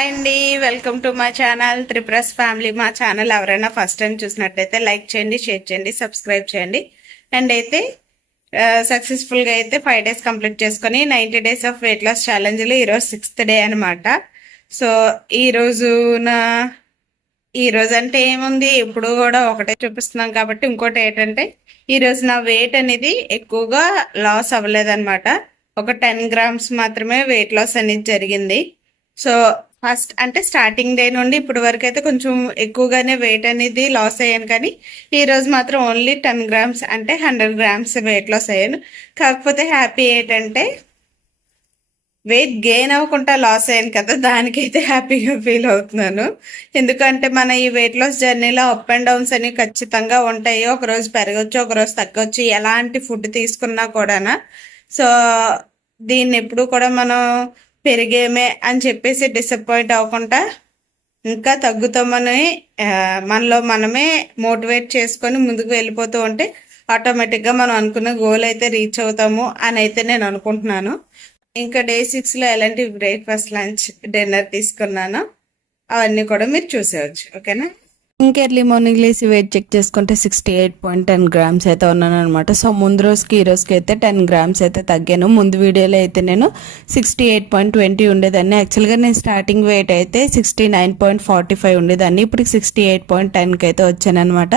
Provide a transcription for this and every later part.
Hi అండి, welcome to my channel Tripura's family. మా channel ఎవరైనా ఫస్ట్ టైం చూసినట్టయితే లైక్ చేయండి, షేర్ చేయండి, సబ్స్క్రైబ్ చేయండి. అండ్ అయితే సక్సెస్ఫుల్గా అయితే 5 days కంప్లీట్ చేసుకొని 90 days ఆఫ్ వెయిట్ లాస్ ఛాలెంజ్లో ఈరోజు 6th డే అనమాట. సో ఈరోజు అంటే ఏముంది, ఇప్పుడు కూడా ఒకటే చూపిస్తున్నాం కాబట్టి. ఇంకోటి ఏంటంటే ఈరోజు నా వెయిట్ అనేది ఎక్కువగా లాస్ అవ్వలేదన్నమాట. ఒక 10 grams మాత్రమే వెయిట్ లాస్ అనేది జరిగింది. సో ఫస్ట్ అంటే స్టార్టింగ్ డే నుండి ఇప్పటి వరకు అయితే కొంచెం ఎక్కువగానే వెయిట్ అనేది లాస్ అయ్యాను, కానీ ఈ రోజు మాత్రం ఓన్లీ 10 grams అంటే 100 grams వెయిట్ లాస్ అయ్యాను. కాకపోతే హ్యాపీ ఏంటంటే వెయిట్ గెయిన్ అవ్వకుండా లాస్ అయ్యాను కదా, దానికైతే హ్యాపీగా ఫీల్ అవుతున్నాను. ఎందుకంటే మన ఈ వెయిట్ లాస్ జర్నీలో అప్ అండ్ డౌన్స్ అనేవి ఖచ్చితంగా ఉంటాయి. ఒకరోజు పెరగచ్చు, ఒకరోజు తగ్గొచ్చు, ఎలాంటి ఫుడ్ తీసుకున్నా కూడా. సో దీన్ని ఎప్పుడు కూడా మనం పెరిగేమే అని చెప్పేసి డిసప్పాయింట్ అవ్వకుండా ఇంకా తగ్గుతామని మనలో మనమే మోటివేట్ చేసుకొని ముందుకు వెళ్ళిపోతూ ఉంటే ఆటోమేటిక్గా మనం అనుకున్న గోల్ అయితే రీచ్ అవుతాము అని అయితే నేను అనుకుంటున్నాను. ఇంకా డే 6లో ఎలాంటి బ్రేక్ఫాస్ట్, లంచ్, డిన్నర్ తీసుకున్నానో అవన్నీ కూడా మీరు చూసేవచ్చు. ఓకేనా? ఇంకా ఎర్లీ మార్నింగ్ లేసి వెయిట్ చెక్ చేసుకుంటే 68.10 grams అయితే ఉన్నాను అనమాట. సో ముందు రోజుకి ఈ రోజుకి అయితే 10 grams అయితే తగ్గాను. ముందు వీడియోలో అయితే నేను 68.20 ఉండేదాన్ని. యాక్చువల్గా నేను స్టార్టింగ్ వెయిట్ అయితే 69.45 ఉండేదాన్ని. ఇప్పుడు 68.10కి అయితే వచ్చాను అనమాట.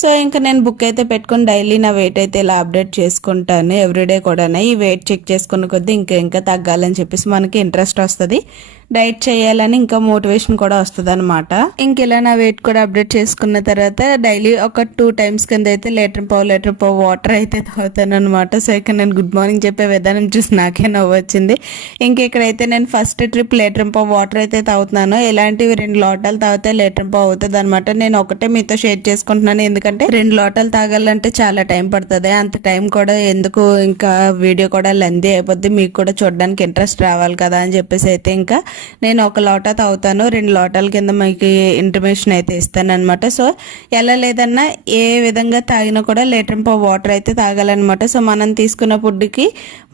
సో ఇంకా నేను బుక్ అయితే పెట్టుకుని డైలీ నా వెయిట్ అయితే ఇలా అప్డేట్ చేసుకుంటాను ఎవ్రీడే కూడా. ఈ వెయిట్ చెక్ చేసుకున్న కొద్దీ ఇంకా తగ్గాలని చెప్పేసి మనకి ఇంట్రెస్ట్ వస్తుంది, డైట్ చేయాలని ఇంకా మోటివేషన్ కూడా వస్తుంది అనమాట. ఇంక ఇలా నా వెయిట్ కూడా అప్డేట్ చేసుకున్న తర్వాత డైలీ ఒక 2 times కింద అయితే లీటర్ పావు వాటర్ అయితే తాగుతాను అనమాట. సో ఇక్కడ నేను గుడ్ మార్నింగ్ చెప్పే విధానం చూసి నాకే నవ్వు వచ్చింది. ఇంక ఇక్కడైతే నేను ఫస్ట్ ట్రిప్ లీటర్ పావు వాటర్ అయితే తాగుతున్నాను. ఇలాంటివి 2 లోటాలు తాగితే లీటర్ పావు అవుతుంది అనమాట. నేను ఒకటే మీతో షేర్ చేసుకుంటున్నాను, ఎందుకంటే 2 లోటాలు తాగాలంటే చాలా టైం పడుతుంది. అంత టైం కూడా ఎందుకు, ఇంకా వీడియో కూడా లెందీ అయిపోద్ది, మీకు కూడా చూడడానికి ఇంట్రెస్ట్ రావాలి కదా అని చెప్పేసి అయితే ఇంకా నేను 1 లోటా తాగుతాను. 2 లోటాల కింద మీకు ఇన్ఫర్మేషన్ అయితే ఇస్తాను అనమాట. సో ఎలా లేదన్నా ఏ విధంగా తాగినా కూడా లీటర్ పావు వాటర్ అయితే తాగాలన్నమాట. సో మనం తీసుకున్న ఫుడ్కి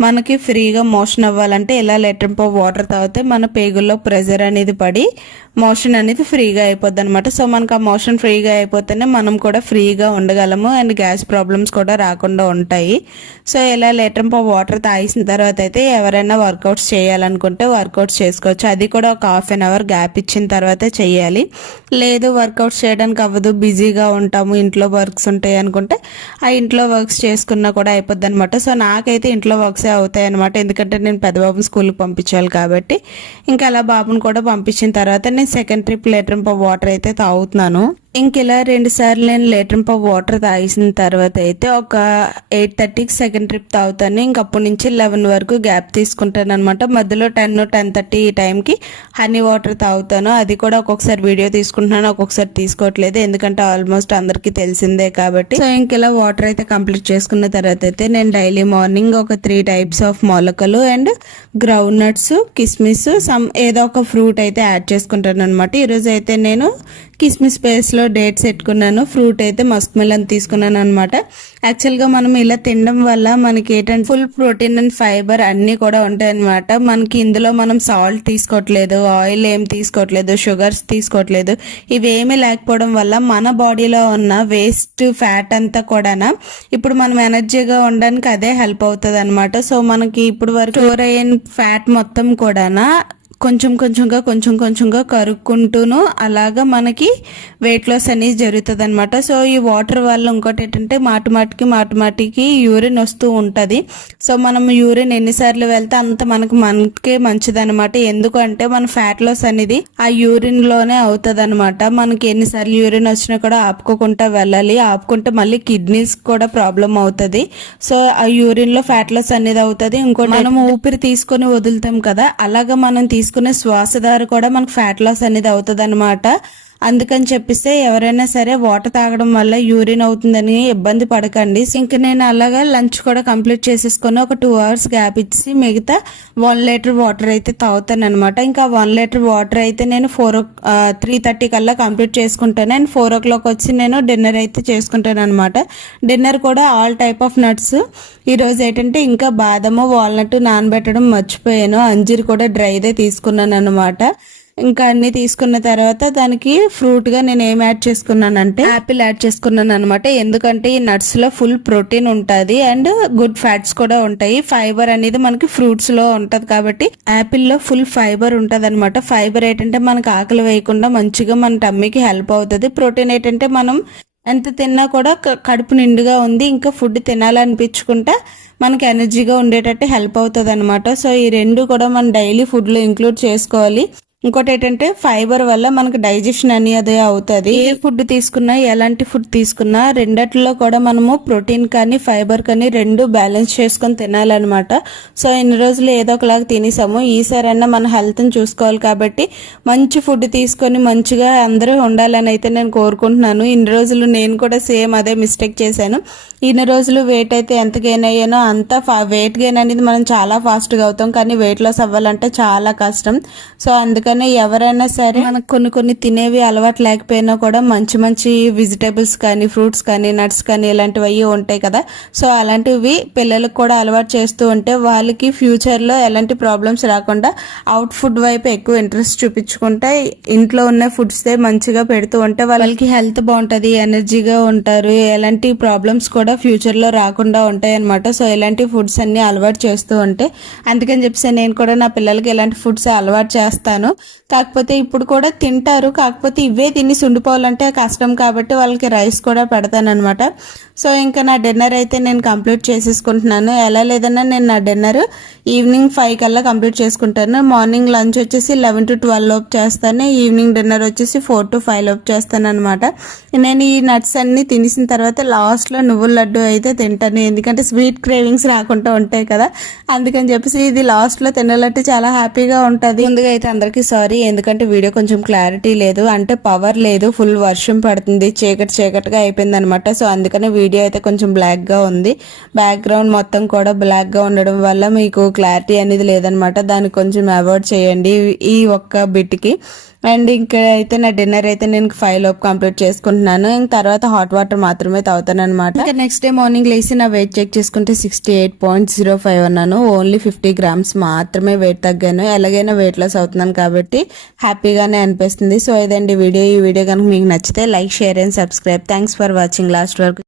మనకి ఫ్రీగా మోషన్ అవ్వాలంటే ఇలా లీటర్ పావు వాటర్ తాగితే మన పేగుల్లో ప్రెజర్ అనేది పడి మోషన్ అనేది ఫ్రీగా అయిపోద్ది అనమాట. సో మనకు ఆ మోషన్ ఫ్రీగా అయిపోతేనే మనం కూడా ఫ్రీగా ఉండగలము అండ్ గ్యాస్ ప్రాబ్లమ్స్ కూడా రాకుండా ఉంటాయి. సో ఇలా లీటర్ పావు వాటర్ తాగిసిన తర్వాత అయితే ఎవరైనా వర్కౌట్స్ చేయాలనుకుంటే వర్కౌట్స్ చేసుకోవచ్చు. అది కూడా ఒక 1/2 hour గ్యాప్ ఇచ్చిన తర్వాతే చేయాలి. లేదు వర్కౌట్స్ చేయడానికి అవ్వదు, బిజీగా ఉంటాము, ఇంట్లో వర్క్స్ ఉంటాయి అనుకుంటే ఆ ఇంట్లో వర్క్స్ చేసుకున్నా కూడా అయిపోద్ది అనమాట. సో నాకైతే ఇంట్లో వర్క్సే అవుతాయి అనమాట, ఎందుకంటే నేను పెద్ద బాబుని స్కూల్కి పంపించాలి కాబట్టి. ఇంకా అలా బాబుని కూడా పంపించిన తర్వాత నేను సెకండ్ ట్రిప్ లీటర్ పావు వాటర్ అయితే తాగుతున్నాను. ఇంకెలా 2 సార్లు నేను లీటర్ పావు వాటర్ తాగేసిన తర్వాత అయితే ఒక 8:30కి సెకండ్ ట్రిప్ తాగుతాను. ఇంకప్పటి నుంచి 11 వరకు గ్యాప్ తీసుకుంటాను అనమాట. మధ్యలో 10-10:30 ఈ టైంకి హనీ వాటర్ తాగుతాను. అది కూడా ఒక్కొక్కసారి వీడియో తీసుకుంటున్నాను, ఒక్కొక్కసారి తీసుకోవట్లేదు, ఎందుకంటే ఆల్మోస్ట్ అందరికీ తెలిసిందే కాబట్టి. సో ఇంకెలా వాటర్ అయితే కంప్లీట్ చేసుకున్న తర్వాత అయితే నేను డైలీ మార్నింగ్ ఒక 3 types ఆఫ్ మొలకలు అండ్ గ్రౌండ్ నట్స్, కిస్మిస్, ఏదో ఒక ఫ్రూట్ అయితే యాడ్ చేసుకుంటాను అనమాట. ఈరోజు అయితే నేను కిస్మిస్ ప్లేస్లో డేట్స్ పెట్టుకున్నాను, ఫ్రూట్ అయితే మస్క్ మిలన్ తీసుకున్నాను అనమాట. యాక్చువల్గా మనం ఇలా తినడం వల్ల మనకి ఏంటంటే ఫుల్ ప్రోటీన్ అండ్ ఫైబర్ అన్నీ కూడా ఉంటాయి అనమాట. మనకి ఇందులో మనం సాల్ట్ తీసుకోవట్లేదు, ఆయిల్ ఏం తీసుకోవట్లేదు, షుగర్స్ తీసుకోవట్లేదు. ఇవేమీ లేకపోవడం వల్ల మన బాడీలో ఉన్న వేస్ట్ ఫ్యాట్ అంతా కూడా ఇప్పుడు మనం ఎనర్జీగా ఉండడానికి అదే హెల్ప్ అవుతుంది అనమాట. సో మనకి ఇప్పుడు వరకు స్టోర్ అయిన ఫ్యాట్ మొత్తం కూడా కొంచెం కొంచెంగా కరుక్కుంటూను అలాగా మనకి వెయిట్ లాస్ అనేది జరుగుతుంది అనమాట. సో ఈ వాటర్ వల్ల ఇంకోటి ఏంటంటే మాటిమాటికి యూరిన్ వస్తూ ఉంటుంది. సో మనం యూరిన్ ఎన్నిసార్లు వెళ్తే అంత మనకే మంచిది అనమాట. ఎందుకంటే మన ఫ్యాట్ లాస్ అనేది ఆ యూరిన్ లోనే అవుతుంది అనమాట. మనకి ఎన్నిసార్లు యూరిన్ వచ్చినా కూడా ఆపుకోకుండా వెళ్ళాలి, ఆపుకుంటే మళ్ళీ కిడ్నీస్ కూడా ప్రాబ్లం అవుతుంది. సో ఆ యూరిన్ లో ఫ్యాట్ లాస్ అనేది అవుతుంది. ఇంకోటి మనం ఊపిరి తీసుకొని వదులుతాం కదా, అలాగా మనం తీసుకునే శ్వాస ద్వారా కూడా మనకు ఫ్యాట్ లాస్ అనేది అవుతుంది అనమాట. అందుకని చెప్పిస్తే ఎవరైనా సరే వాటర్ తాగడం వల్ల యూరిన్ అవుతుందని ఇబ్బంది పడకండి. ఇంక నేను అలాగా లంచ్ కూడా కంప్లీట్ చేసేసుకొని ఒక 2 hours గ్యాప్ ఇచ్చి మిగతా 1 liter వాటర్ అయితే తాగుతాను అనమాట. ఇంకా 1 liter వాటర్ అయితే నేను 3:30 కల్లా కంప్లీట్ చేసుకుంటాను. అండ్ 4 o'clock వచ్చి నేను డిన్నర్ అయితే చేసుకుంటాను అనమాట. డిన్నర్ కూడా ఆల్ టైప్ ఆఫ్ నట్స్. ఈరోజు ఏంటంటే ఇంకా బాదము, వాల్నట్ నానబెట్టడం మర్చిపోయాను, అంజీర్ కూడా డ్రైదే తీసుకున్నాను అనమాట. ఇంకా అన్ని తీసుకున్న తర్వాత దానికి ఫ్రూట్ గా నేను ఏం యాడ్ చేసుకున్నానంటే యాపిల్ యాడ్ చేసుకున్నాను అనమాట. ఎందుకంటే ఈ నట్స్ లో ఫుల్ ప్రోటీన్ ఉంటుంది అండ్ గుడ్ ఫ్యాట్స్ కూడా ఉంటాయి. ఫైబర్ అనేది మనకి ఫ్రూట్స్ లో ఉంటది కాబట్టి యాపిల్ లో ఫుల్ ఫైబర్ ఉంటది అనమాట. ఫైబర్ ఏంటంటే మనకి ఆకలి వేయకుండా మంచిగా మన టమ్మీకి హెల్ప్ అవుతుంది. ప్రోటీన్ ఏంటంటే మనం ఎంత తిన్నా కూడా కడుపు నిండుగా ఉంది ఇంకా ఫుడ్ తినాలనిపించుకుంటా మనకి ఎనర్జీగా ఉండేటట్టు హెల్ప్ అవుతుంది అనమాట. సో ఈ రెండు కూడా మనం డైలీ ఫుడ్ లో ఇంక్లూడ్ చేసుకోవాలి. ఇంకోటి ఏంటంటే ఫైబర్ వల్ల మనకు డైజెషన్ అనేది అవుతుంది. ఏ ఫుడ్ తీసుకున్నా ఎలాంటి ఫుడ్ తీసుకున్నా రెండిట్లో కూడా మనము ప్రోటీన్ కానీ ఫైబర్ కానీ రెండు బ్యాలెన్స్ చేసుకొని తినాలన్నమాట. సో ఇన్ని రోజులు ఏదో ఒకలాగా తినేసాము, ఈసారైనా మన హెల్త్ ని చూసుకోవాలి కాబట్టి మంచి ఫుడ్ తీసుకొని మంచిగా అందరూ ఉండాలని అయితే నేను కోరుకుంటున్నాను. ఇన్ని రోజులు నేను కూడా సేమ్ అదే మిస్టేక్ చేశాను. ఇన్ని రోజులు వెయిట్ అయితే ఎంత గెయిన్ అయ్యానో అంత వెయిట్ గెయిన్ అనేది మనం చాలా ఫాస్ట్ గా అవుతాం, కానీ వెయిట్ లాస్ అవ్వాలంటే చాలా కష్టం. సో అందుకని ఎవరైనా సరే మనకు కొన్ని తినేవి అలవాటు లేకపోయినా కూడా మంచి మంచి వెజిటేబుల్స్ కానీ ఫ్రూట్స్ కానీ నట్స్ కానీ ఇలాంటివి ఉంటాయి కదా, సో అలాంటివి పిల్లలకు కూడా అలవాటు చేస్తూ ఉంటే వాళ్ళకి ఫ్యూచర్ లో ఎలాంటి ప్రాబ్లమ్స్ రాకుండా అవుట్ ఫుడ్ వైపు ఎక్కువ ఇంట్రెస్ట్ చూపించుకుంటే ఇంట్లో ఉన్న ఫుడ్స్ మంచిగా పెడుతూ ఉంటే వాళ్ళకి హెల్త్ బాగుంటది, ఎనర్జీగా ఉంటారు, ఎలాంటి ప్రాబ్లమ్స్ కూడా ఫ్యూచర్ లో రాకుండా ఉంటాయి అనమాట. సో ఇలాంటి ఫుడ్స్ అన్ని అలవాటు చేస్తూ ఉంటే అందుకని చెప్పి నేను కూడా నా పిల్లలకి ఇలాంటి ఫుడ్స్ అలవాటు చేస్తాను. కాకపోతే ఇప్పుడు కూడా తింటారు, కాకపోతే ఇవే తిని ఉండిపోవాలంటే కష్టం కాబట్టి వాళ్ళకి రైస్ కూడా పెడతాను అనమాట. సో ఇంకా నా డిన్నర్ అయితే నేను కంప్లీట్ చేసేసుకుంటున్నాను. ఎలా లేదన్నా నేను నా డిన్నర్ ఈవినింగ్ 5 కల్లా కంప్లీట్ చేసుకుంటాను. మార్నింగ్ లంచ్ వచ్చేసి 11 to 12 లోపు చేస్తాను, ఈవినింగ్ డిన్నర్ వచ్చేసి 4 to 5 లోపు చేస్తాను అనమాట. నేను ఈ నట్స్ అన్ని తినేసిన తర్వాత లాస్ట్ లో నువ్వుల లడ్డు అయితే తింటాను, ఎందుకంటే స్వీట్ క్రేవింగ్స్ రాకుండా ఉంటాయి కదా, అందుకని చెప్పేసి ఇది లాస్ట్ లో తినాలంటే చాలా హ్యాపీగా ఉంటది. ముందుగా అయితే అందరికీ సారీ, ఎందుకంటే వీడియో కొంచెం క్లారిటీ లేదు, అంటే పవర్ లేదు, ఫుల్ వర్షం పడుతుంది, చీకటిగా అయిపోయింది అనమాట. సో అందుకనే వీడియో అయితే కొంచెం బ్లాక్ గా ఉంది, బ్యాక్గ్రౌండ్ మొత్తం కూడా బ్లాక్ గా ఉండడం వల్ల మీకు క్లారిటీ అనేది లేదనమాట. దాన్ని కొంచెం అవాయిడ్ చేయండి ఈ ఒక్క బిట్ కి. అండ్ ఇంకా అయితే నా డిన్నర్ అయితే నేను 5 లోపు కంప్లీట్ చేసుకుంటున్నాను. ఇంక తర్వాత హాట్ వాటర్ మాత్రమే తాగుతాను అనమాట. ఇంకా నెక్స్ట్ డే మార్నింగ్ లేసి నా వెయిట్ చెక్ చేసుకుంటే 68.05 అన్నాను. ఓన్లీ 50 grams మాత్రమే వెయిట్ తగ్గాను. ఎలాగైనా వెయిట్ లాస్ అవుతున్నాను కాబట్టి హ్యాపీగానే అనిపిస్తుంది. సో ఇదండి వీడియో. ఈ వీడియో కనుక మీకు నచ్చితే like, share and subscribe. Thanks for watching last వరకు.